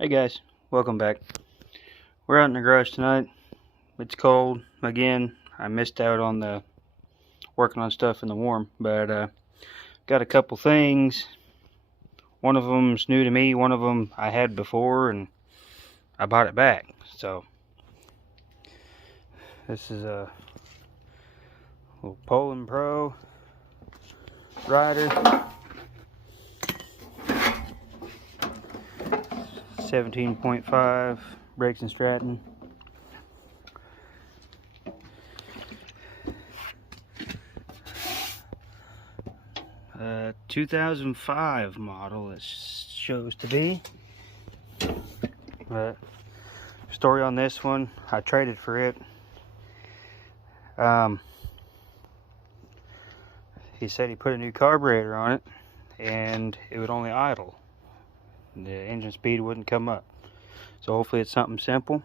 Hey guys, welcome back. We're out in the garage tonight. It's cold. Again, I missed out on the working on stuff in the warm, but got a couple things. One of them's new to me, one of them I had before and I bought it back. So this is a little Poland Pro rider. 17.5 Brakes and Stratton. 2005 model it shows to be. But story on this one, I traded for it. He said he put a new carburetor on it and it would only idle. The engine speed wouldn't come up. So hopefully it's something simple.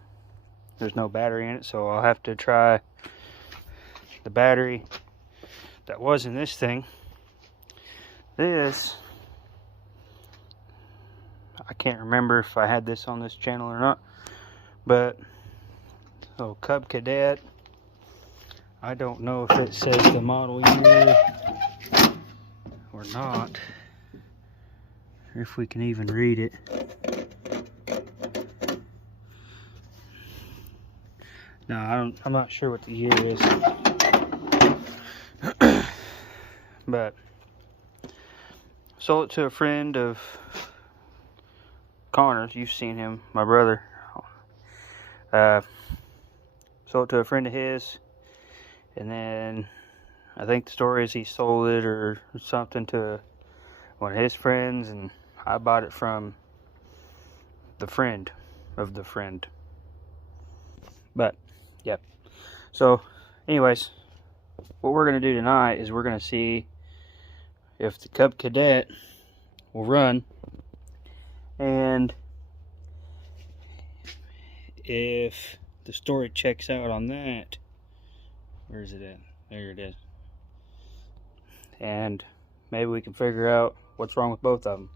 There's no battery in it, so I'll have to try the battery that was in this thing. This, I can't remember if I had this on this channel or not, but so Cub Cadet, I don't know if it says the model year or not, or if we can even read it. No, I'm not sure what the year is. But sold it to a friend of Connor's. You've seen him, my brother. Sold it to a friend of his, and then I think the story is he sold it or something to one of his friends, and I bought it from the friend of the friend. But yeah, so anyways, what we're gonna do tonight is we're gonna see if the Cub Cadet will run, and if the story checks out on that. Where is it at? There it is. And maybe we can figure out what's wrong with both of them.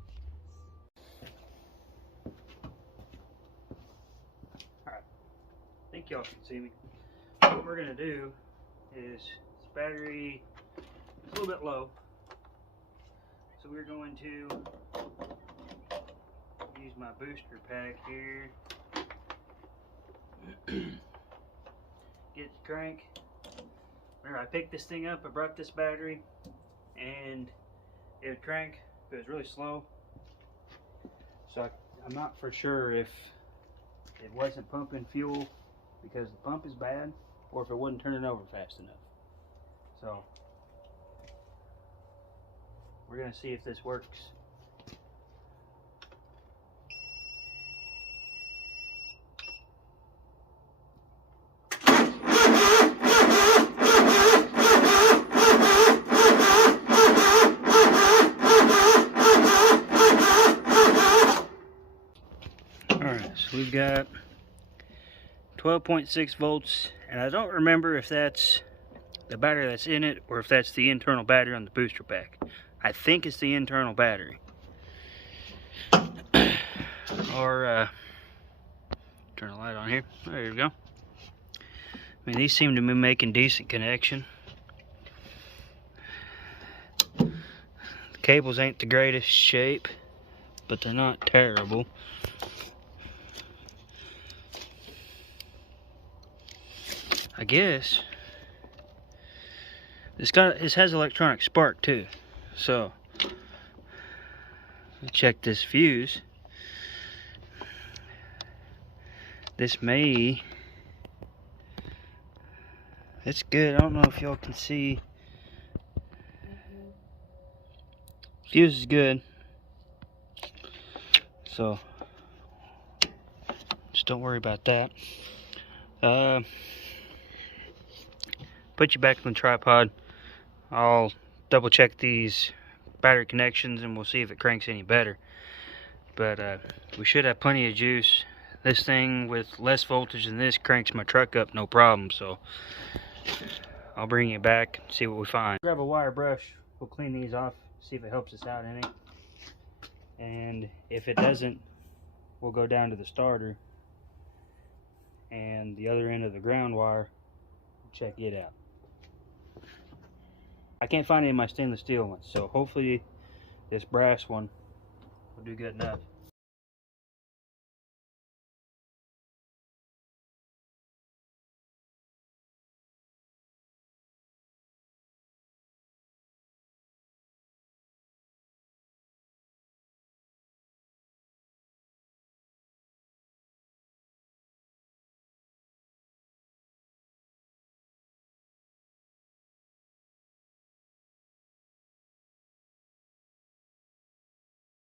Alright, I think y'all can see me. What we're gonna do is, this battery is a little bit low, so we're going to use my booster pack here. Get the crank. Remember, I picked this thing up, I brought this battery, and it would crank, but it was really slow. So I'm not for sure if it wasn't pumping fuel because the pump is bad, or if it wasn't turning over fast enough. So we're gonna see if this works. Alright, so we've got 12.6 volts, and I don't remember if that's the battery that's in it or if that's the internal battery on the booster pack. I think it's the internal battery. Or turn the light on here. There you go. I mean, these seem to be making decent connection. The cables ain't the greatest shape, but they're not terrible. I guess this has electronic spark too. So check this fuse. This may, it's good. I don't know if y'all can see. Fuse is good. So just don't worry about that. Put you back on the tripod. I'll double check these battery connections and we'll see if it cranks any better. But we should have plenty of juice. This thing with less voltage than this cranks my truck up no problem. So I'll bring it back and see what we find. Grab a wire brush. We'll clean these off, see if it helps us out any. And if it doesn't will go down to the starter, and the other end of the ground wire, check it out. I can't find any of my stainless steel ones, so hopefully this brass one will do good enough.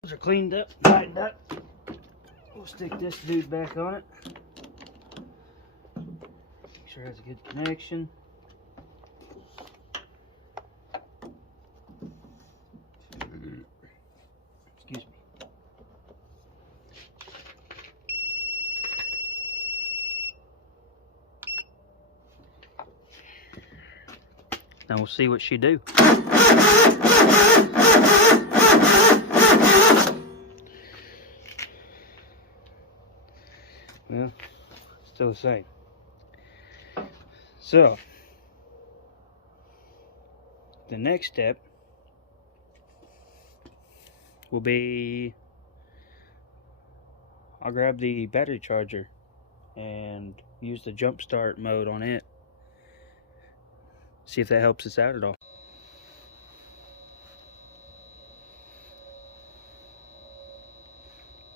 Those are cleaned up, tightened up. We'll stick this dude back on it. Make sure it has a good connection. Excuse me. Now we'll see what she do. Well, still the same. So, the next step will be, I'll grab the battery charger and use the jump start mode on it. See if that helps us out at all.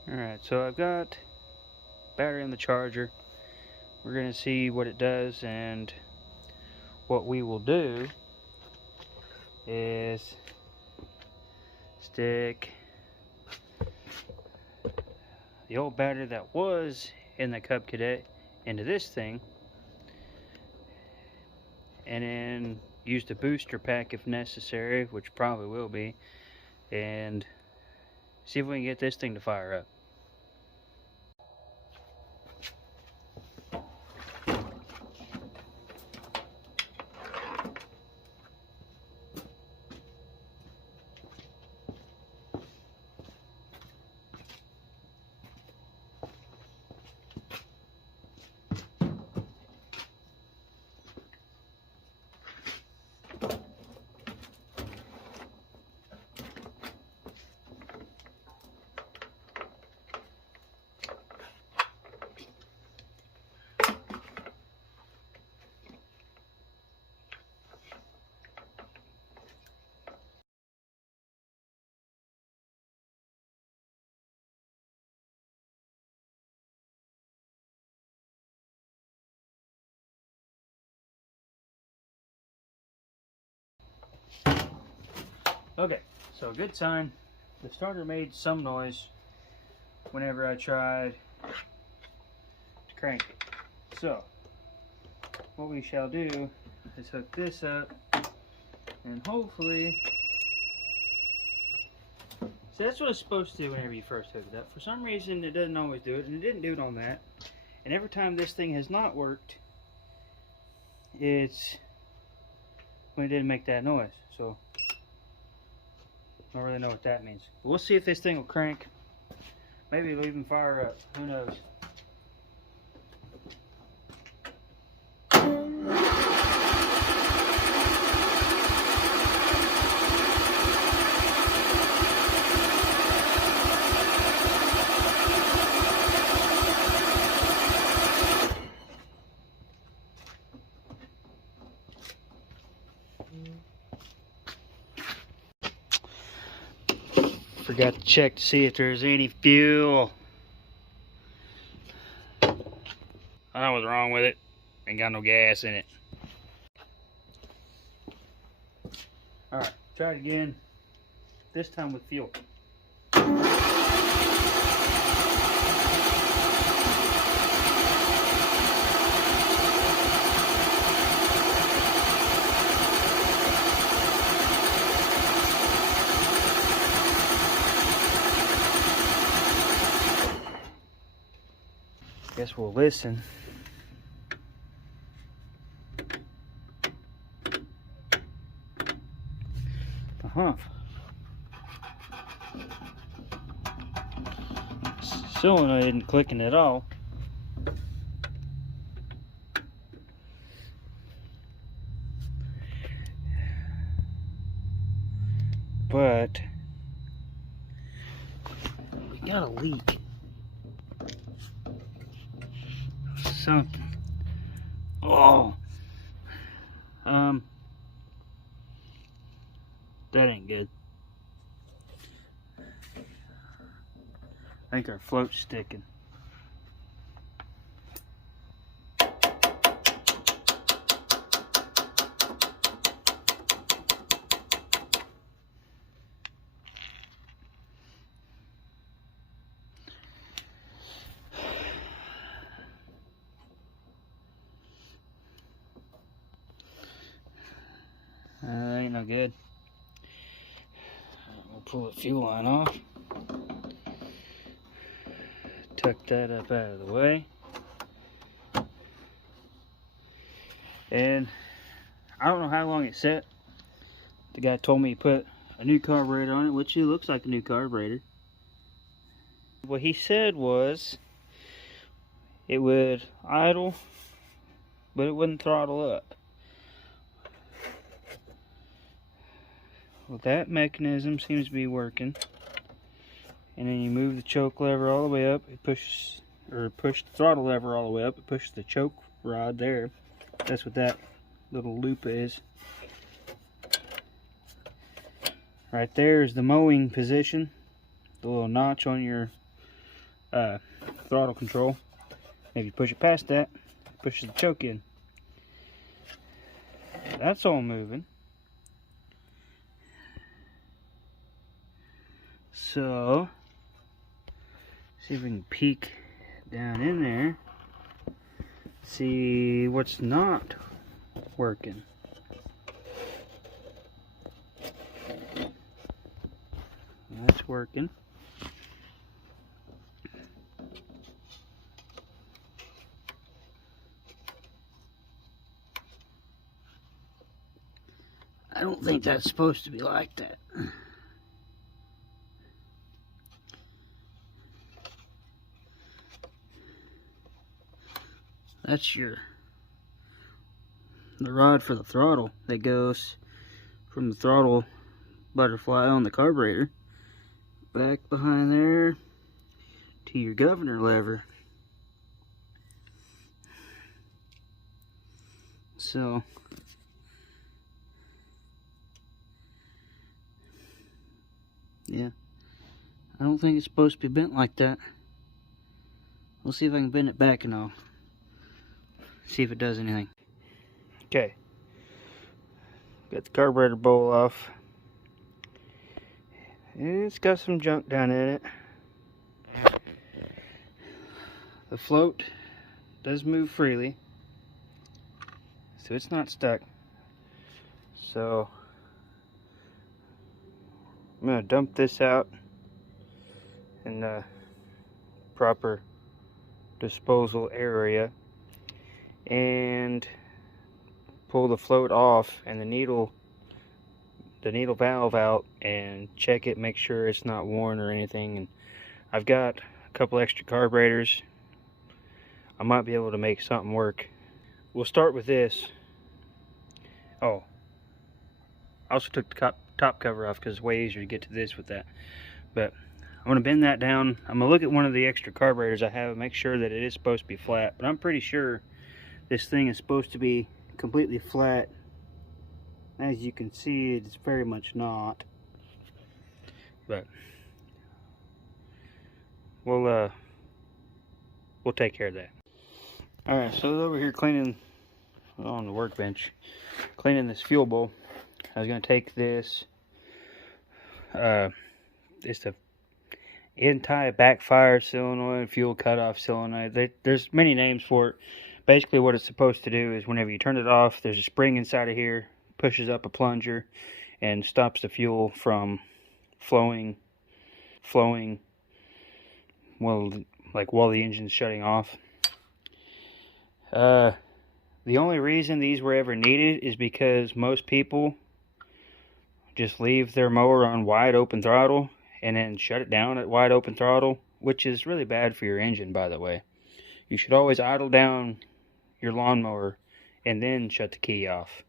Alright, so I've got battery in the charger. We're going to see what it does, and what we will do is stick the old battery that was in the Cub Cadet into this thing, and then use the booster pack if necessary, which probably will be, and see if we can get this thing to fire up. Okay, so good sign. The starter made some noise whenever I tried to crank it. So, what we shall do is hook this up, and hopefully, so that's what it's supposed to do whenever you first hook it up. For some reason, it doesn't always do it, and it didn't do it on that. And every time this thing has not worked, it's when it didn't make that noise. So, I don't really know what that means. But we'll see if this thing will crank. Maybe it'll even fire up. Who knows? Forgot to check to see if there's any fuel. I know what's wrong with it. Ain't got no gas in it. Alright, try it again. This time with fuel. Guess we'll listen. solenoid isn't clicking at all. But we got a leak. Something. Oh. That ain't good. I think our float's sticking. Ain't no good. We'll pull the fuel line off. Tuck that up out of the way. And I don't know how long it set. The guy told me he put a new carburetor on it, which it looks like a new carburetor. What he said was it would idle, but it wouldn't throttle up. Well, that mechanism seems to be working. And then you move the choke lever all the way up, it pushes, or push the throttle lever all the way up, it pushes the choke rod there. That's what that little loop is. Right there is the mowing position, the little notch on your throttle control. If you push it past that, it pushes the choke in. That's all moving. So, see if we can peek down in there, see what's not working. That's working. I don't think that's supposed to be like that. That's the rod for the throttle that goes from the throttle butterfly on the carburetor back behind there to your governor lever. So yeah, I don't think it's supposed to be bent like that. We'll see if I can bend it back and I'll see if it does anything. Okay, got the carburetor bowl off. It's got some junk down in it. The float does move freely, so it's not stuck. So I'm gonna dump this out in the proper disposal area and pull the float off and the needle valve out and check it, make sure it's not worn or anything. And I've got a couple extra carburetors. I might be able to make something work. We'll start with this. Oh, I also took the top cover off because it's way easier to get to this with that. But I'm going to bend that down. I'm going to look at one of the extra carburetors I have and make sure that it is supposed to be flat. But I'm pretty sure this thing is supposed to be completely flat. As you can see, it's very much not. But we'll take care of that. Alright, so I was over here cleaning on the workbench, cleaning this fuel bowl. I was going to take this, it's the anti-backfire solenoid, fuel cutoff solenoid. There's many names for it. Basically what it's supposed to do is whenever you turn it off, there's a spring inside of here, pushes up a plunger and stops the fuel from flowing well, like while the engine's shutting off. The only reason these were ever needed is because most people just leave their mower on wide open throttle and then shut it down at wide open throttle which is really bad for your engine, by the way. You should always idle down your lawnmower and then shut the key off.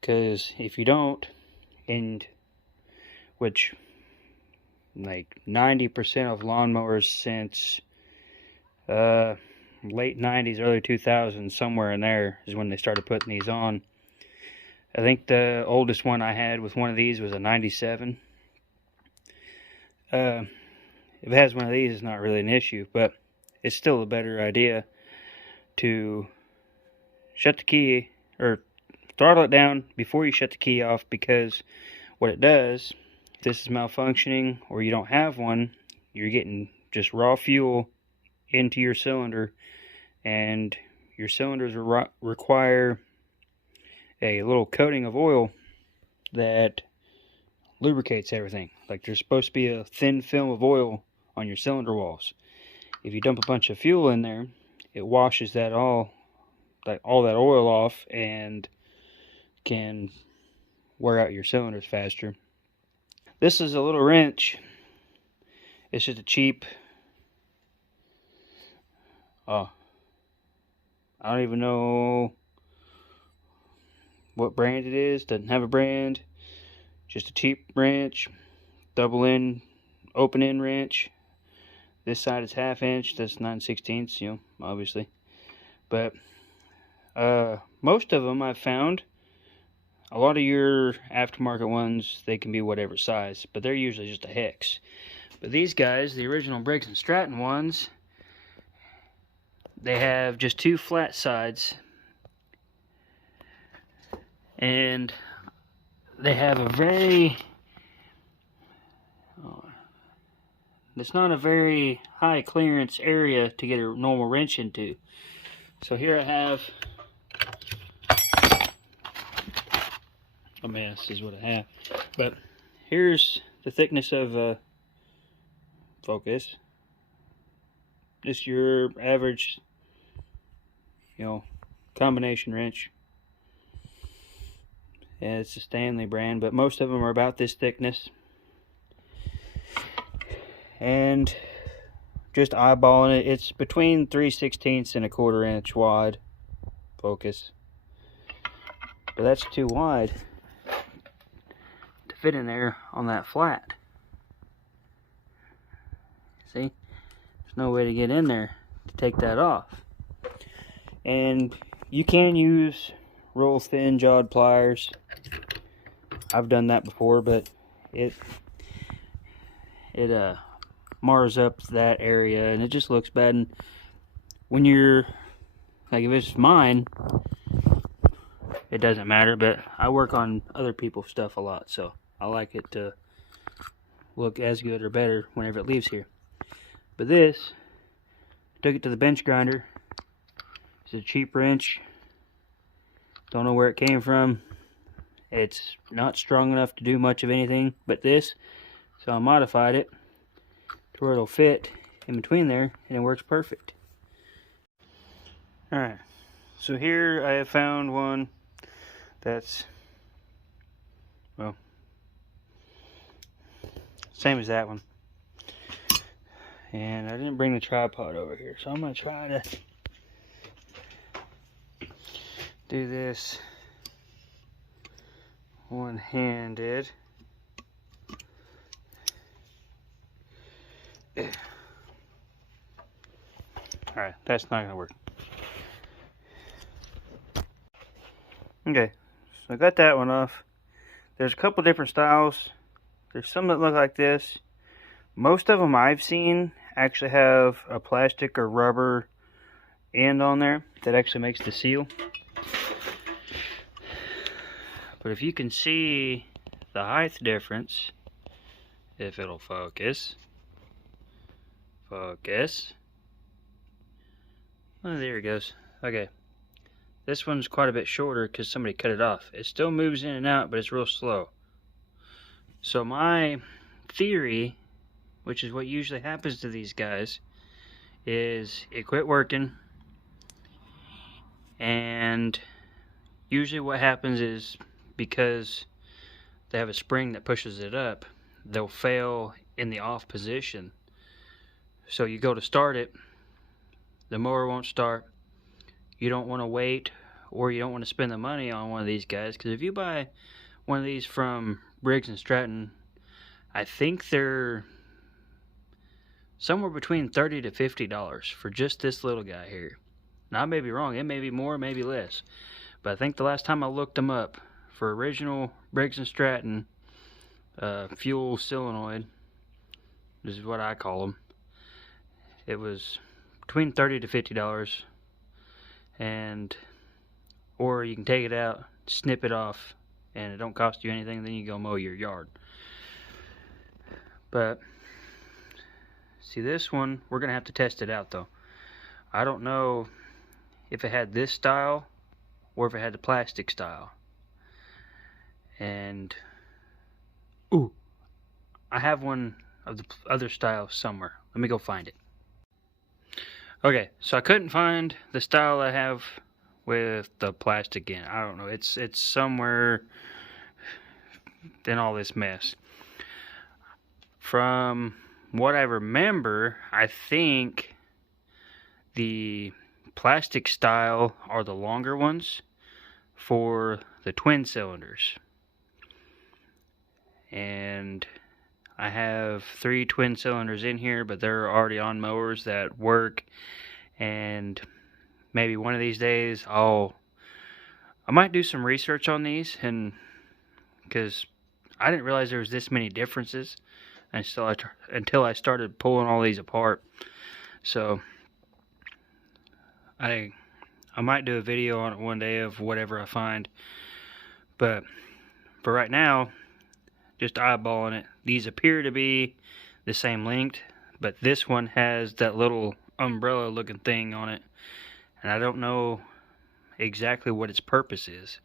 Because if you don't, and which like 90% of lawnmowers since late 90s, early 2000s, somewhere in there is when they started putting these on. I think the oldest one I had with one of these was a 97. If it has one of these, it's not really an issue, but it's still a better idea to shut the key or throttle it down before you shut the key off, because what it does, if this is malfunctioning or you don't have one, you're getting just raw fuel into your cylinder, and your cylinders require a little coating of oil that lubricates everything. Like there's supposed to be a thin film of oil on your cylinder walls. If you dump a bunch of fuel in there, it washes that all that oil off and can wear out your cylinders faster. This is a little wrench. It's just a cheap, I don't even know what brand it is. Doesn't have a brand. Just a cheap wrench, double end, open end wrench. This side is 1/2 inch. That's 9/16, you know, obviously. But most of them I've found, a lot of your aftermarket ones, they can be whatever size, but they're usually just a hex. But these guys, the original Briggs & Stratton ones, they have just 2 flat sides, and they have a very, it's not a very high clearance area to get a normal wrench into. So here I have a mess is what I have. But here's the thickness of focus. Just your average, you know, combination wrench. Yeah, it's a Stanley brand, but most of them are about this thickness. And just eyeballing it, it's between 3/16 and 1/4 inch wide focus. But that's too wide to fit in there on that flat. See? There's no way to get in there to take that off. And you can use real thin jawed pliers. I've done that before, but it mars up that area and it just looks bad. And when you're like, if it's mine, it doesn't matter, but I work on other people's stuff a lot, so I like it to look as good or better whenever it leaves here. But this, took it to the bench grinder. It's a cheap wrench. Don't know where it came from. It's not strong enough to do much of anything but this, so I modified it to where it'll fit in between there, and it works perfect. Alright, so here I have found one that's, well, same as that one. And I didn't bring the tripod over here, so I'm going to try to do this one-handed. Alright, that's not going to work. Okay, so I got that one off. There's a couple different styles. There's some that look like this. Most of them I've seen actually have a plastic or rubber end on there that actually makes the seal. But if you can see the height difference, if it'll focus. Focus. Oh, there it goes. Okay. This one's quite a bit shorter because somebody cut it off. It still moves in and out, but it's real slow. So my theory, which is what usually happens to these guys, is it quit working, and usually what happens is, because they have a spring that pushes it up, they'll fail in the off position. So you go to start it, the mower won't start. You don't want to wait, or you don't want to spend the money on one of these guys, because if you buy one of these from Briggs & Stratton, I think they're somewhere between $30 to $50 for just this little guy here. Now I may be wrong, it may be more, maybe less, but I think the last time I looked them up for original Briggs & Stratton fuel solenoid, this is what I call them, it was between $30 to $50, and or you can take it out, snip it off, and it don't cost you anything, then you go mow your yard. But see, this one, we're gonna have to test it out though. I don't know if it had this style or if it had the plastic style. And ooh, I have one of the other styles somewhere. Let me go find it. Okay, so I couldn't find the style I have with the plastic in. I don't know, it's somewhere in all this mess. From what I remember, I think the plastic style are the longer ones for the twin cylinders. And I have 3 twin cylinders in here, but they're already on mowers that work, and maybe one of these days I might do some research on these, and because I didn't realize there was this many differences until I started pulling all these apart. So I might do a video on it one day of whatever I find, but for right now, just eyeballing it, these appear to be the same length, but this one has that little umbrella looking thing on it, and I don't know exactly what its purpose is,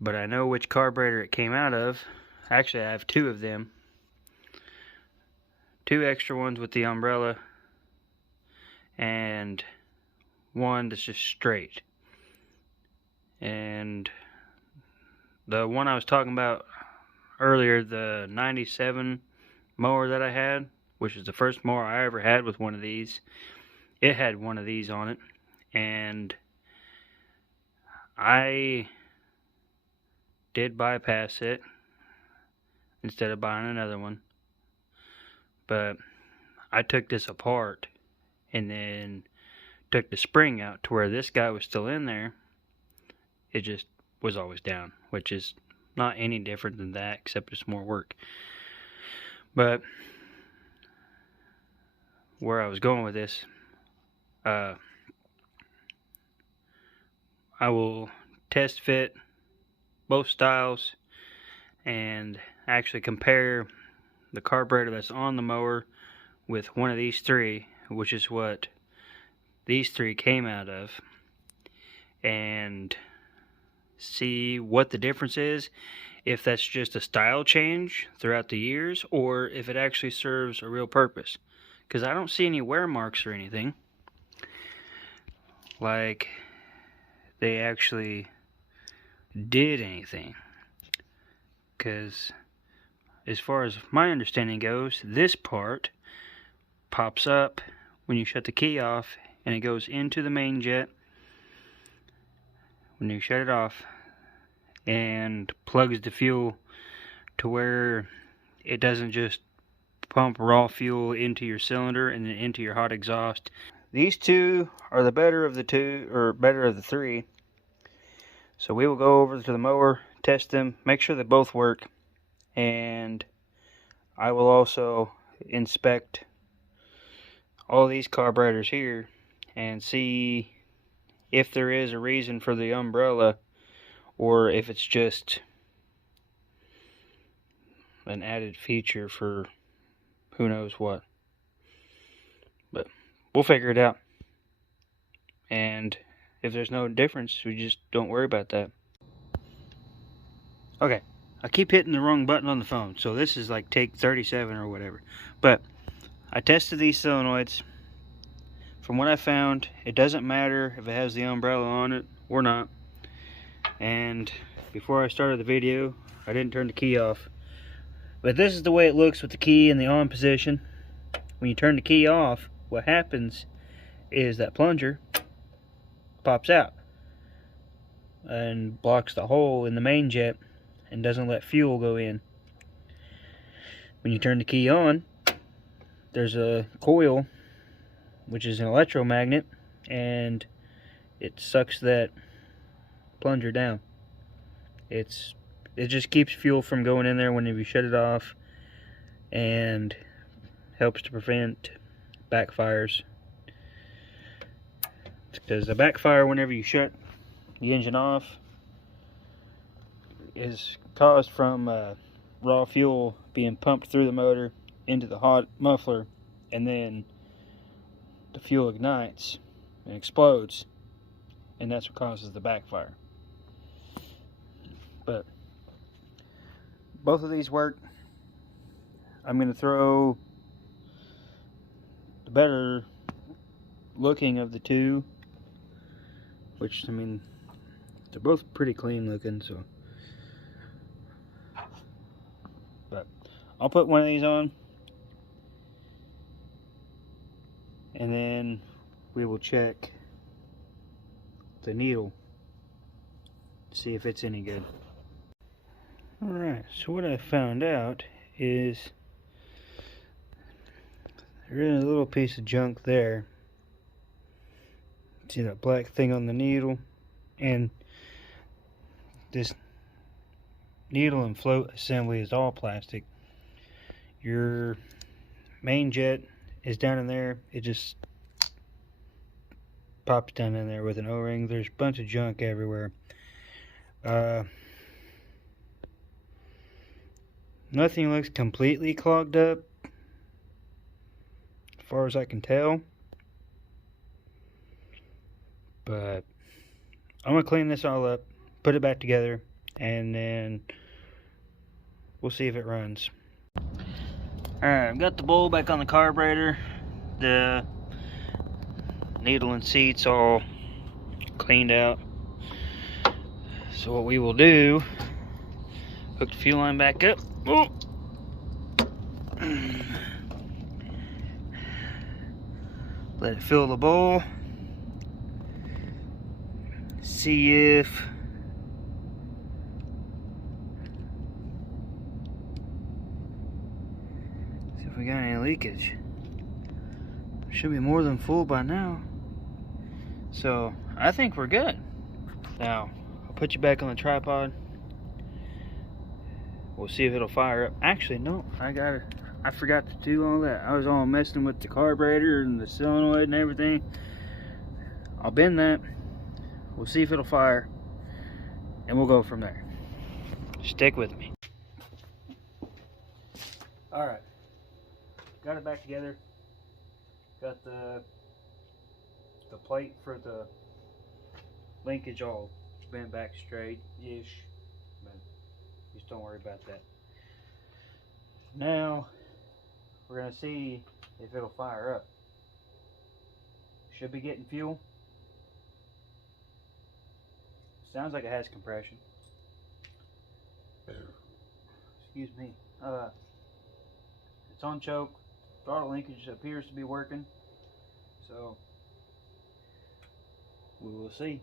but I know which carburetor it came out of. Actually, I have 2 of them, 2 extra ones with the umbrella, and one that's just straight. And the one I was talking about earlier, the 97 mower that I had, which is the first mower I ever had with one of these, it had one of these on it, and I did bypass it instead of buying another one. But I took this apart and then took the spring out to where this guy was still in there. It just was always down, which is not any different than that, except it's more work. But where I was going with this, I will test fit both styles and actually compare the carburetor that's on the mower with one of these 3, which is what these 3 came out of, and see what the difference is, if that's just a style change throughout the years or if it actually serves a real purpose, because I don't see any wear marks or anything like they actually did anything. Because as far as my understanding goes, this part pops up when you shut the key off, and it goes into the main jet when you shut it off, and plugs the fuel to where it doesn't just pump raw fuel into your cylinder and then into your hot exhaust. These 2 are the better of the 2, or better of the 3. So we will go over to the mower, test them, make sure they both work, and I will also inspect all these carburetors here and see if there is a reason for the umbrella, or if it's just an added feature for who knows what. But we'll figure it out, and if there's no difference, we just don't worry about that. Okay, I keep hitting the wrong button on the phone, so this is like take 37 or whatever. But I tested these solenoids. From what I found, it doesn't matter if it has the umbrella on it or not. And before I started the video, I didn't turn the key off, but this is the way it looks with the key in the on position. when you turn the key off, what happens is that plunger pops out and blocks the hole in the main jet and doesn't let fuel go in. When you turn the key on, there's a coil, which is an electromagnet, and it sucks that plunger down. It just keeps fuel from going in there whenever you shut it off, and helps to prevent backfires. Because a backfire whenever you shut the engine off is caused from raw fuel being pumped through the motor into the hot muffler, and then the fuel ignites and explodes, and that's what causes the backfire. But both of these work. I'm going to throw the better looking of the two, which, I mean, they're both pretty clean looking, so. But I'll put one of these on, and then we will check the needle, see if it's any good. Alright, so what I found out is there is a little piece of junk there. See that black thing on the needle? And this needle and float assembly is all plastic. Your main jet is down in there. It just pops down in there with an O-ring. There's a bunch of junk everywhere. Nothing looks completely clogged up, as far as I can tell. But I'm going to clean this all up, put it back together, and then we'll see if it runs. Alright, I've got the bowl back on the carburetor. The needle and seats all cleaned out. So what we will do, hook the fuel line back up. Oh. Let it fill the bowl. See if we got any leakage. Should be more than full by now. So I think we're good. Now I'll put you back on the tripod. We'll see if it'll fire up. Actually, no, I forgot to do all that. I was all messing with the carburetor and the solenoid and everything. I'll bend that. We'll see if it'll fire, and we'll go from there. Stick with me. Alright. Got it back together. Got the plate for the linkage all bent back straight-ish. Just don't worry about that. Now we're going to see if it'll fire up. Should be getting fuel. Sounds like it has compression. Excuse me. It's on choke. Throttle linkage appears to be working. So we will see.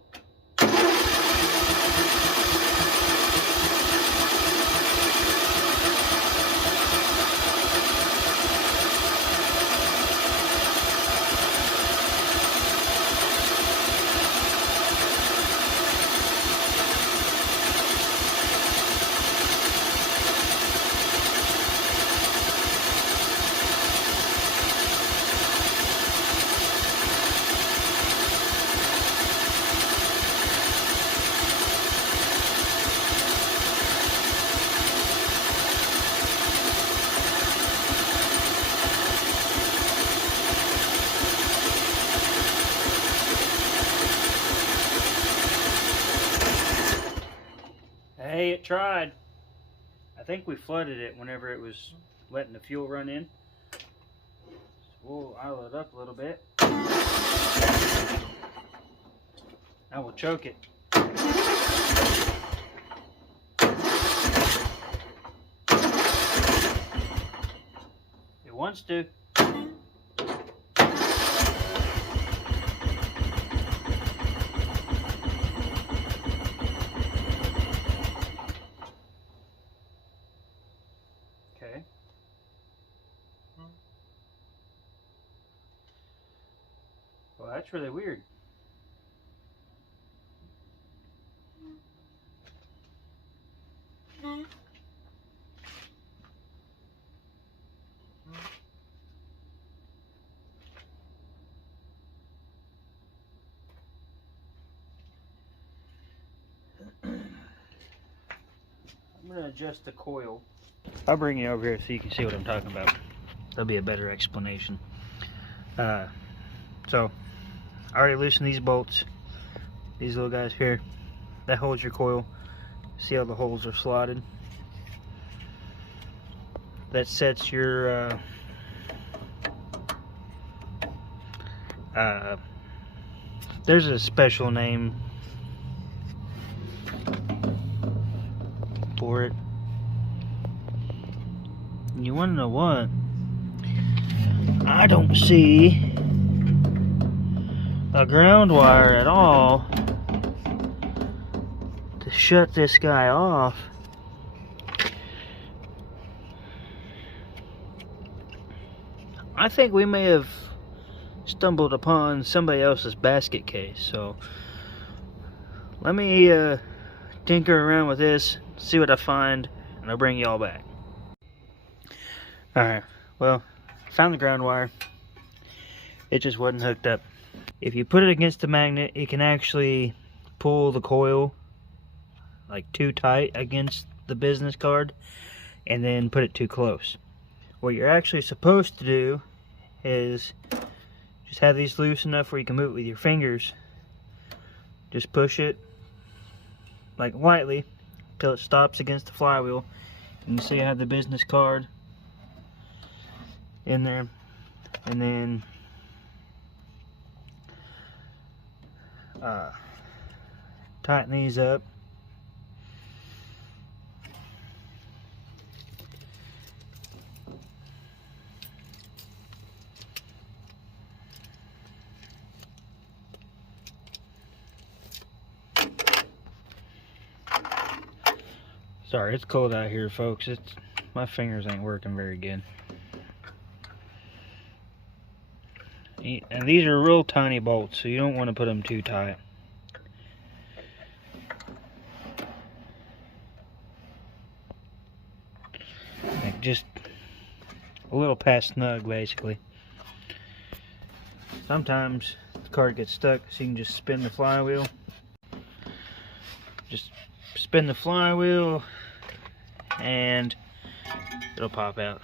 Hey, it tried. I think we flooded it whenever it was letting the fuel run in. So we'll idle it up a little bit. Now we'll choke it. It wants to. Well, that's really weird. I'm going to adjust the coil. I'll bring you over here so you can see what I'm talking about. That'll be a better explanation. So, I already loosened these bolts. These little guys here. That holds your coil. See how the holes are slotted? That sets your there's a special name for it. You want to know what? I don't see a ground wire at all to shut this guy off. I think we may have stumbled upon somebody else's basket case, so let me tinker around with this, see what I find, and I'll bring y'all back. Alright, well, I found the ground wire. It just wasn't hooked up. If you put it against the magnet, it can actually pull the coil like too tight against the business card and then put it too close. What you're actually supposed to do is just have these loose enough where you can move it with your fingers. Just push it like lightly until it stops against the flywheel. You can see I have the business card in there, and then tighten these up. Sorry, it's cold out here, folks. My fingers ain't working very good. And these are real tiny bolts, so you don't want to put them too tight. Like just a little past snug, basically. Sometimes the card gets stuck, so you can just spin the flywheel. Just spin the flywheel and it'll pop out.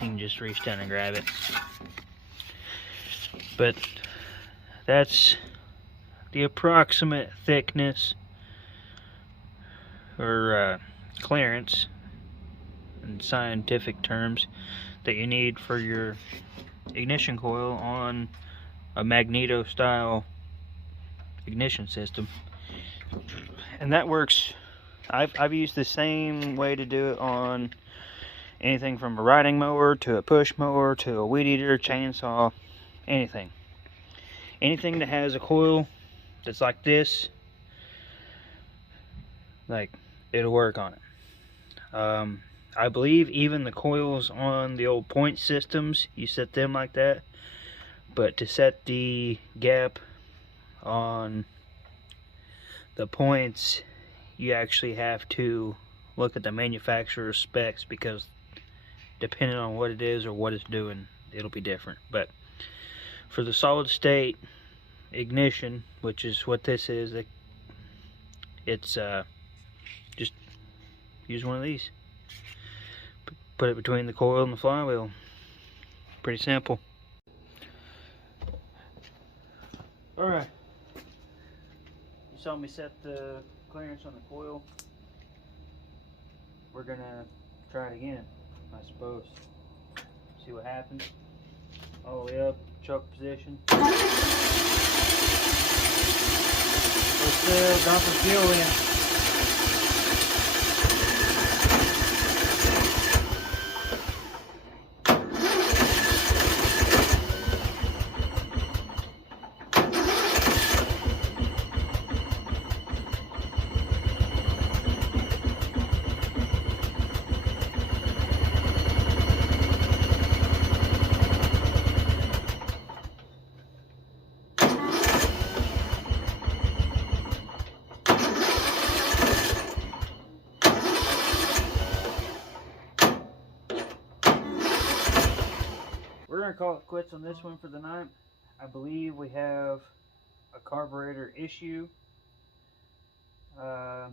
You can just reach down and grab it. But that's the approximate thickness or clearance in scientific terms that you need for your ignition coil on a magneto style ignition system. And that works. I've used the same way to do it on anything from a riding mower to a push mower to a weed eater, chainsaw, anything. Anything that has a coil that's like this, like, it'll work on it. I believe even the coils on the old point systems, you set them like that. But to set the gap on the points, you actually have to look at the manufacturer's specs, because depending on what it is or what it's doing, it'll be different. But for the solid state ignition, which is what this is, it's just use one of these. Put it between the coil and the flywheel. Pretty simple. Alright. You saw me set the clearance on the coil. We're gonna try it again, I suppose. See what happens. All the way up, choke position. We're still dumping fuel in. call it quits on this one for the night. I believe we have a carburetor issue. I'm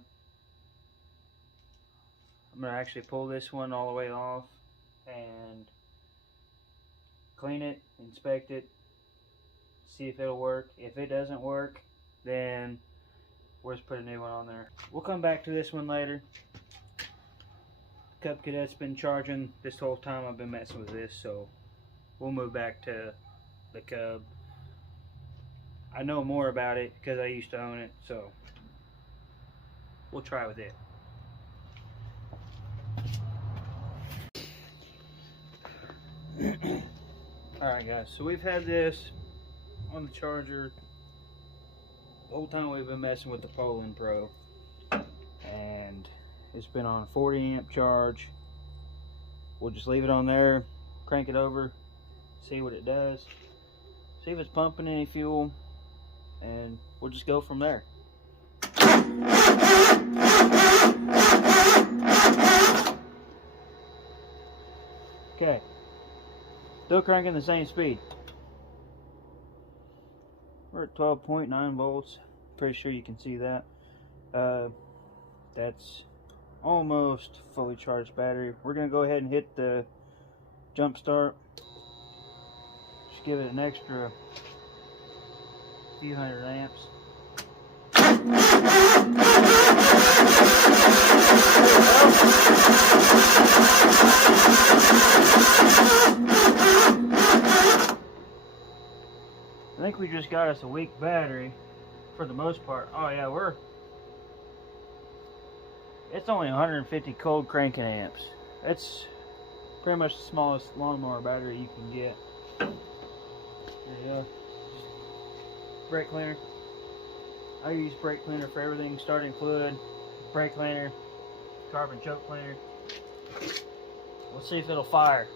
going to actually pull this one all the way off and clean it, inspect it, see if it'll work. If it doesn't work, then we'll just put a new one on there. We'll come back to this one later. Cub Cadet's been charging this whole time I've been messing with this, so we'll move back to the Cub. I know more about it because I used to own it, so we'll try with it. Alright guys, so we've had this on the charger the whole time we've been messing with the Poland Pro, and it's been on a 40 amp charge. We'll just leave it on there, crank it over, see what it does, see if it's pumping any fuel, and we'll just go from there. Okay, still cranking the same speed. We're at 12.9 volts. Pretty sure you can see that. That's almost fully charged battery. We're gonna go ahead and hit the jump start. Just give it an extra few hundred amps. I think we just got us a weak battery for the most part. Oh yeah, it's only 150 cold cranking amps. It's pretty much the smallest lawnmower battery you can get. There you go. Brake cleaner. I use brake cleaner for everything: starting fluid, brake cleaner, carbon choke cleaner. We'll see if it'll fire.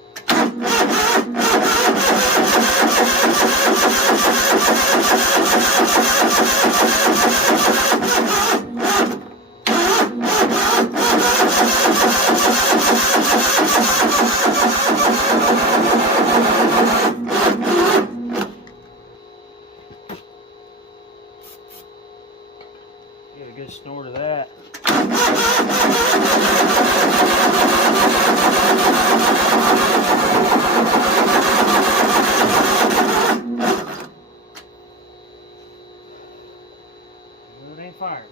Get a good snort of that. It ain't firing.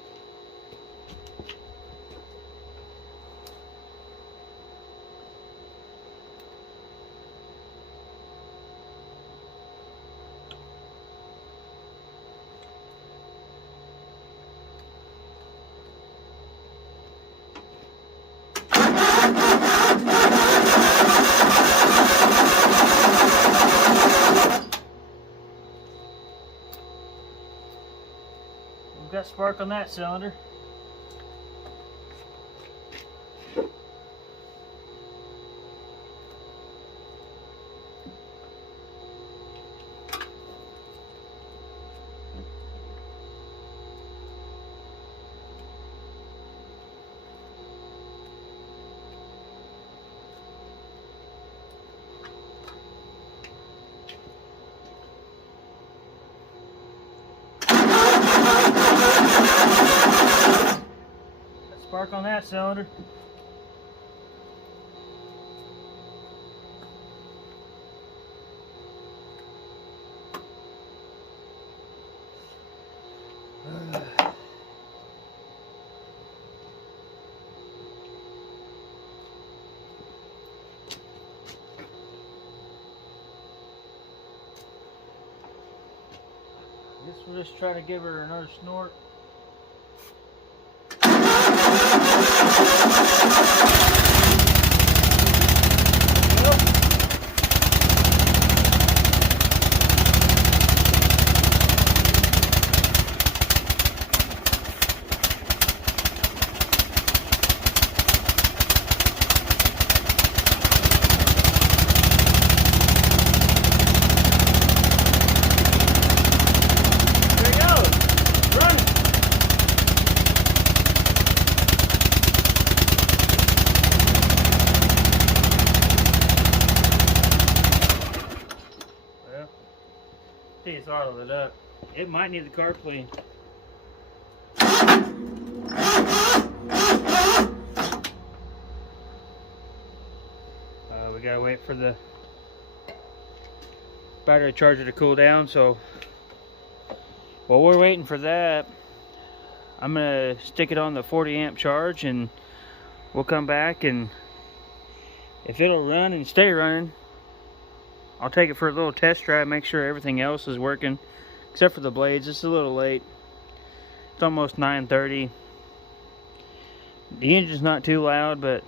We've got spark on that cylinder. Spark on that cylinder. Guess we'll just try to give her another snort. There it goes. Running. see it's throttled it up. It might need the car clean. We gotta wait for the battery charger to cool down, so while we're waiting for that, I'm gonna stick it on the 40 amp charge and we'll come back, and if it'll run and stay running, I'll take it for a little test drive, make sure everything else is working except for the blades. It's a little late. It's almost 9:30. The engine's not too loud, but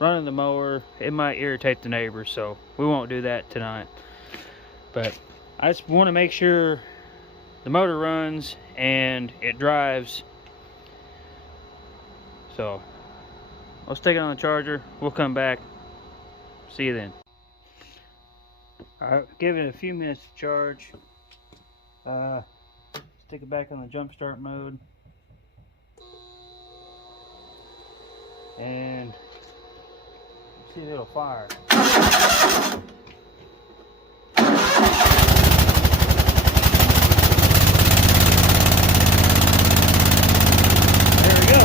running the mower, it might irritate the neighbors, so we won't do that tonight. But I just want to make sure the motor runs and it drives. So I'll stick it on the charger. We'll come back. See you then. Alright, give it a few minutes to charge. Stick it back on the jump start mode. And see if it'll fire. There we go.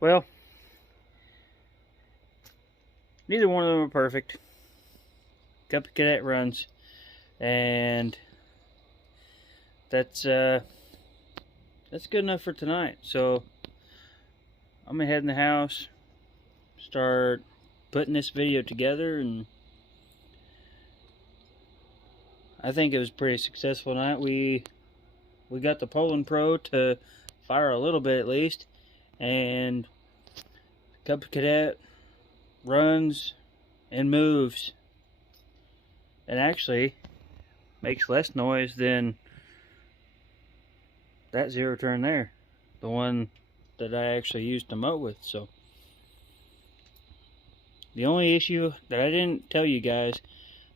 Well, neither one of them are perfect. Cup of Cadet runs, and that's good enough for tonight. So I'm gonna head in the house, start putting this video together, and I think it was pretty successful night. We got the Poland Pro to fire a little bit at least, and Cup of Cadet runs and moves, and actually makes less noise than that zero turn there, the one that I actually used to mow with. So the only issue that I didn't tell you guys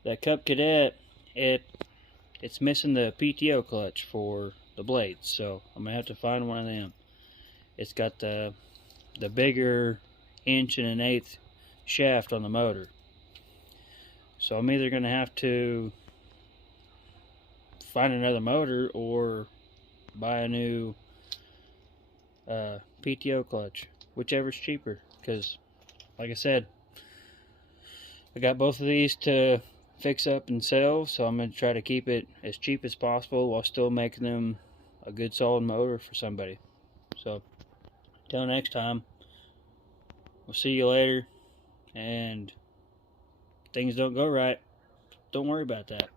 That Cup Cadet, it's missing the PTO clutch for the blades, so I'm gonna have to find one of them. It's got the bigger 1 1/8" shaft on the motor, so I'm either gonna have to find another motor or buy a new PTO clutch, whichever's cheaper, because like I said, I got both of these to fix up and sell, so I'm going to try to keep it as cheap as possible while still making them a good solid motor for somebody. So until next time, we'll see you later, and if things don't go right, don't worry about that.